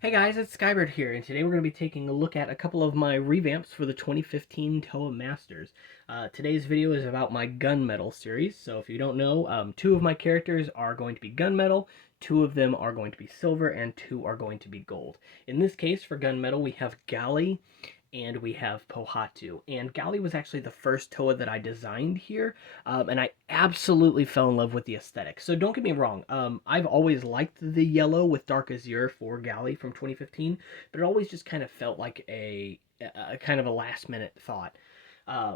Hey guys, it's Skybird here, and today we're going to be taking a look at a couple of my revamps for the 2015 Toa Masters. Today's video is about my Gunmetal series, so if you don't know, two of my characters are going to be Gunmetal, two of them are going to be Silver, and two are going to be Gold. In this case, for Gunmetal, we have Gali and we have Pohatu. And Gali was actually the first Toa that I designed here, and I absolutely fell in love with the aesthetic. So don't get me wrong, I've always liked the yellow with Dark Azure for Gali from 2015, but it always just kind of felt like a kind of a last minute thought.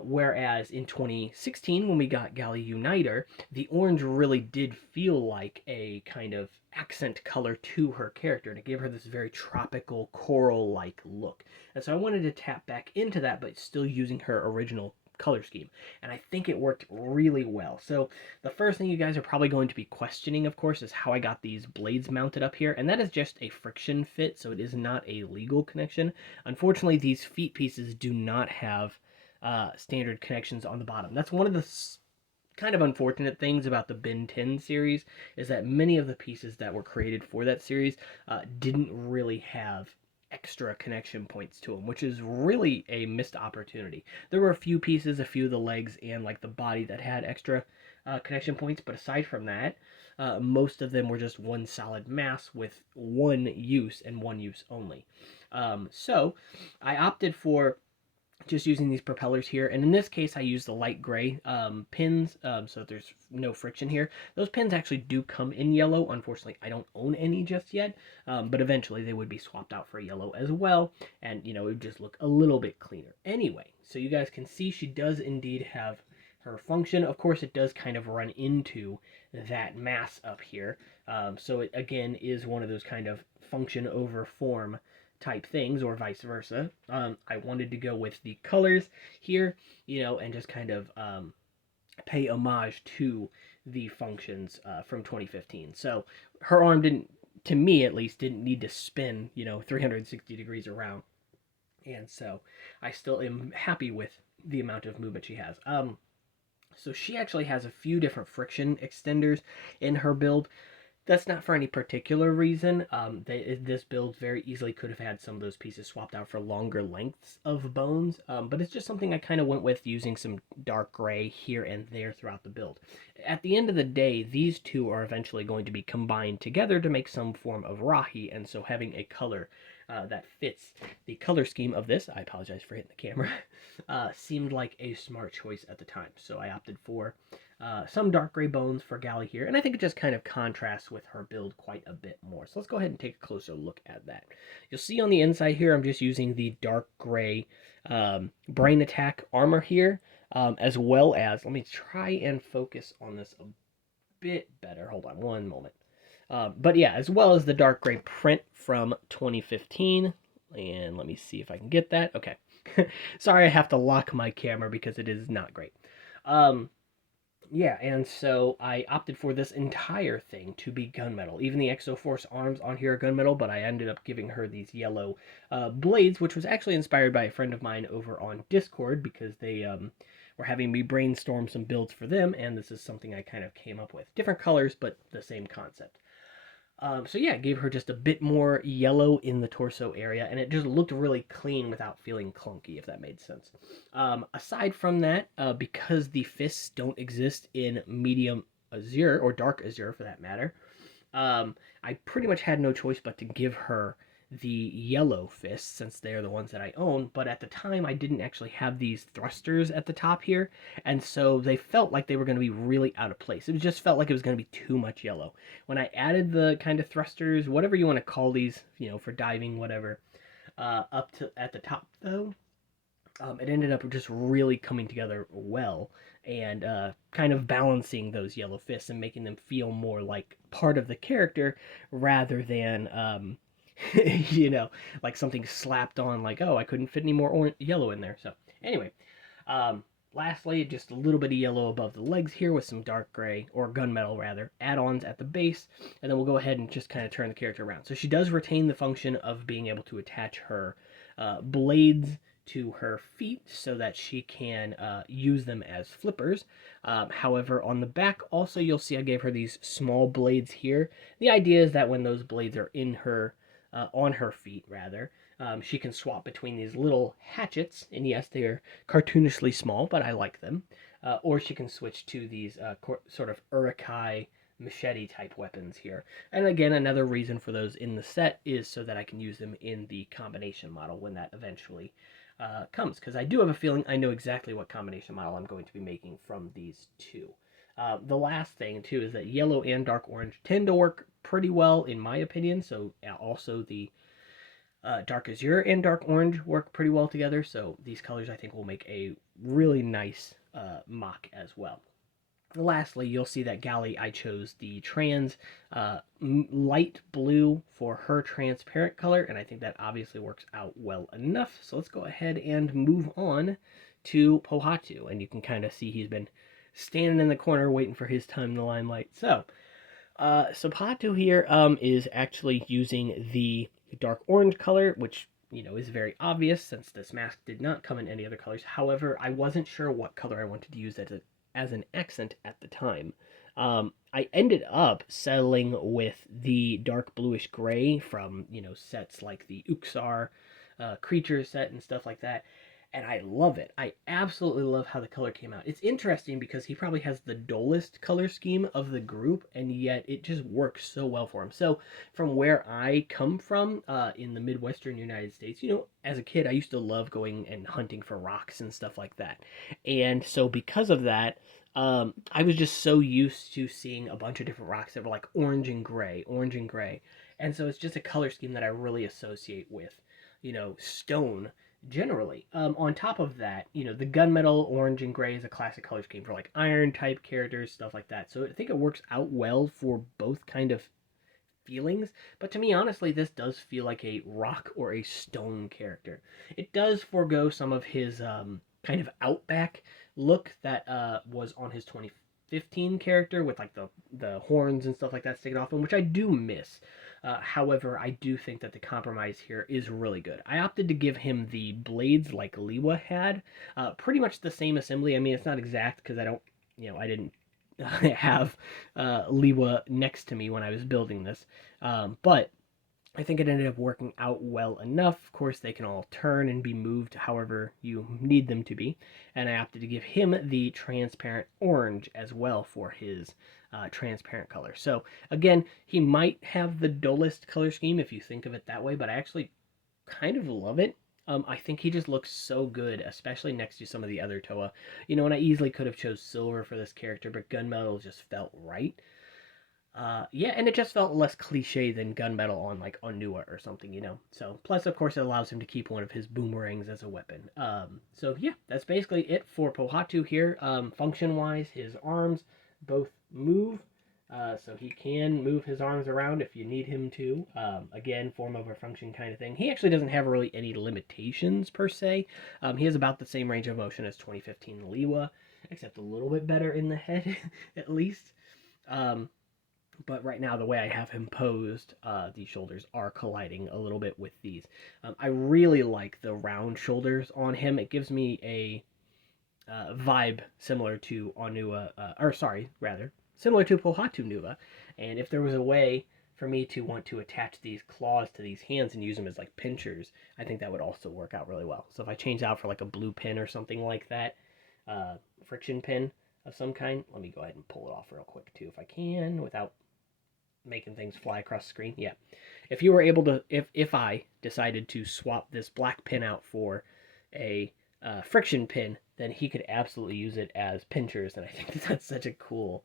Whereas in 2016, when we got Gali Uniter, the orange really did feel like a kind of accent color to her character, and it gave her this very tropical, coral-like look. And so I wanted to tap back into that, but still using her original color scheme. And I think it worked really well. So the first thing you guys are probably going to be questioning, of course, is how I got these blades mounted up here. And that is just a friction fit, so it is not a legal connection. Unfortunately, these feet pieces do not have standard connections on the bottom. That's one of the kind of unfortunate things about the Ben 10 series, is that many of the pieces that were created for that series didn't really have extra connection points to them, which is really a missed opportunity. There were a few pieces, a few of the legs and like the body that had extra connection points, but aside from that, most of them were just one solid mass with one use and one use only. So I opted for just using these propellers here, and in this case I use the light gray pins, so there's no friction here. Those pins actually do come in yellow. Unfortunately, I don't own any just yet, but eventually they would be swapped out for yellow as well, and it would just look a little bit cleaner. Anyway, so you guys can see she does indeed have her function. Of course, it does kind of run into that mass up here, so it again is one of those kind of function over form type things, or vice versa. I wanted to go with the colors here, and just kind of pay homage to the functions from 2015. So her arm didn't, to me at least, didn't need to spin, 360 degrees around. And so I still am happy with the amount of movement she has. So she actually has a few different friction extenders in her build. That's not for any particular reason. This build very easily could have had some of those pieces swapped out for longer lengths of bones, but it's just something I kind of went with, using some dark gray here and there throughout the build. At the end of the day, these two are eventually going to be combined together to make some form of Rahi, and so having a color that fits the color scheme of this, I apologize for hitting the camera, seemed like a smart choice at the time. So I opted for some dark gray bones for Gali here, and I think it just kind of contrasts with her build quite a bit more. So let's go ahead and take a closer look at that. You'll see on the inside here, I'm just using the dark gray brain attack armor here, as well as, let me try and focus on this a bit better. Hold on one moment. But yeah, as well as the dark gray print from 2015. And let me see if I can get that. Okay. Sorry, I have to lock my camera because it is not great. Yeah, and so I opted for this entire thing to be gunmetal. Even the Exoforce arms on here are gunmetal, but I ended up giving her these yellow blades, which was actually inspired by a friend of mine over on Discord, because they were having me brainstorm some builds for them, and this is something I kind of came up with. Different colors, but the same concept. So yeah, gave her just a bit more yellow in the torso area, and it just looked really clean without feeling clunky, if that made sense. Aside from that, because the fists don't exist in medium azure, or dark azure for that matter, I pretty much had no choice but to give her the yellow fists, since they are the ones that I own. But at the time, I didn't actually have these thrusters at the top here, and so they felt like they were going to be really out of place. It just felt like it was going to be too much yellow. When I added the kind of thrusters, whatever you want to call these, for diving, whatever, up to at the top though, it ended up just really coming together well, and kind of balancing those yellow fists and making them feel more like part of the character, rather than like something slapped on, like, oh, I couldn't fit any more yellow in there. So anyway, lastly, just a little bit of yellow above the legs here with some dark gray, or gunmetal rather, add-ons at the base, and then we'll go ahead and just kind of turn the character around. So she does retain the function of being able to attach her blades to her feet so that she can use them as flippers. However, on the back also, you'll see I gave her these small blades here. The idea is that when those blades are in her on her feet, rather. She can swap between these little hatchets, and yes, they are cartoonishly small, but I like them. Or she can switch to these sort of urukai machete type weapons here. And again, another reason for those in the set is so that I can use them in the combination model when that eventually comes. Because I do have a feeling I know exactly what combination model I'm going to be making from these two. The last thing, too, is that yellow and dark orange tend to work pretty well, in my opinion. So also the dark azure and dark orange work pretty well together. So these colors, I think, will make a really nice mock as well. Lastly, you'll see that Gali, I chose the trans light blue for her transparent color, and I think that obviously works out well enough. So let's go ahead and move on to Pohatu, and you can kind of see he's been standing in the corner waiting for his time in the limelight. So Pohatu here is actually using the dark orange color, which is very obvious since this mask did not come in any other colors. However, I wasn't sure what color I wanted to use as an accent at the time. I ended up settling with the dark bluish gray from sets like the Uxar creature set and stuff like that, and I love it. I absolutely love how the color came out. It's interesting because he probably has the dullest color scheme of the group, and yet it just works so well for him. So from where I come from in the Midwestern United States, as a kid, I used to love going and hunting for rocks and stuff like that. And so because of that, I was just so used to seeing a bunch of different rocks that were like orange and gray, orange and gray. And so it's just a color scheme that I really associate with, stone generally. On top of that, the gunmetal orange and gray is a classic color scheme for like iron type characters, stuff like that. So I think it works out well for both kind of feelings. But to me, honestly, this does feel like a rock or a stone character. It does forego some of his kind of outback look that was on his 2015 character with like the horns and stuff like that sticking off him, which I do miss. However, I do think that the compromise here is really good. I opted to give him the blades like Liwa had. Pretty much the same assembly. I mean, it's not exact because I didn't have Liwa next to me when I was building this. But I think it ended up working out well enough. Of course, they can all turn and be moved however you need them to be. And I opted to give him the transparent orange as well for his transparent color. So again, he might have the dullest color scheme if you think of it that way, but I actually kind of love it. I think he just looks so good, especially next to some of the other Toa. And I easily could have chose silver for this character, but gunmetal just felt right. Yeah, and it just felt less cliche than gunmetal on like Onua or something. So plus, of course, it allows him to keep one of his boomerangs as a weapon. So yeah, that's basically it for Pohatu here. Function-wise, his arms both move, so he can move his arms around if you need him to. Again, form over function kind of thing. He actually doesn't have really any limitations per se. He has about the same range of motion as 2015 Liwa, except a little bit better in the head, at least. But right now, the way I have him posed, these shoulders are colliding a little bit with these. I really like the round shoulders on him. It gives me a vibe similar to Onua, similar to Pohatu Nuva. And if there was a way for me to want to attach these claws to these hands and use them as like pinchers, I think that would also work out really well. So if I change out for like a blue pin or something like that, friction pin of some kind, let me go ahead and pull it off real quick too if I can without making things fly across the screen. Yeah, if you were able to, if I decided to swap this black pin out for a friction pin, then he could absolutely use it as pinchers, and I think that's such a cool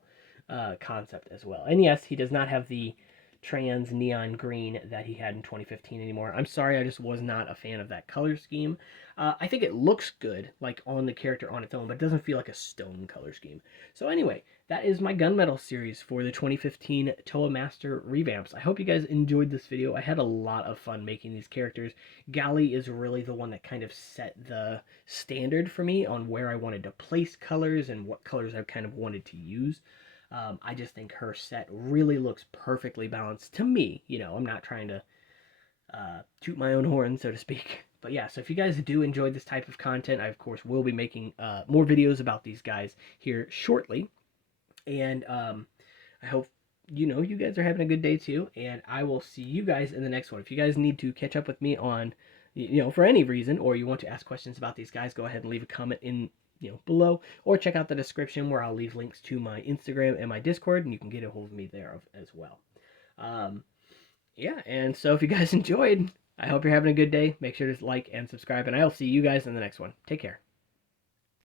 concept as well. And yes, he does not have the trans neon green that he had in 2015 anymore. I'm sorry, I just was not a fan of that color scheme. I think it looks good, like on the character on its own, but it doesn't feel like a stone color scheme. So anyway, that is my gunmetal series for the 2015 Toa Master revamps. I hope you guys enjoyed this video. I had a lot of fun making these characters. Gali is really the one that kind of set the standard for me on where I wanted to place colors and what colors I kind of wanted to use. I just think her set really looks perfectly balanced to me. I'm not trying to toot my own horn, so to speak. But yeah, so if you guys do enjoy this type of content, I, of course, will be making more videos about these guys here shortly. And I hope you guys are having a good day too, and I will see you guys in the next one. If you guys need to catch up with me on, for any reason, or you want to ask questions about these guys, go ahead and leave a comment in, below, or check out the description where I'll leave links to my Instagram and my Discord, and you can get a hold of me there as well. Um, yeah, and so if you guys enjoyed, I hope you're having a good day. Make sure to like and subscribe, and I'll see you guys in the next one. Take care.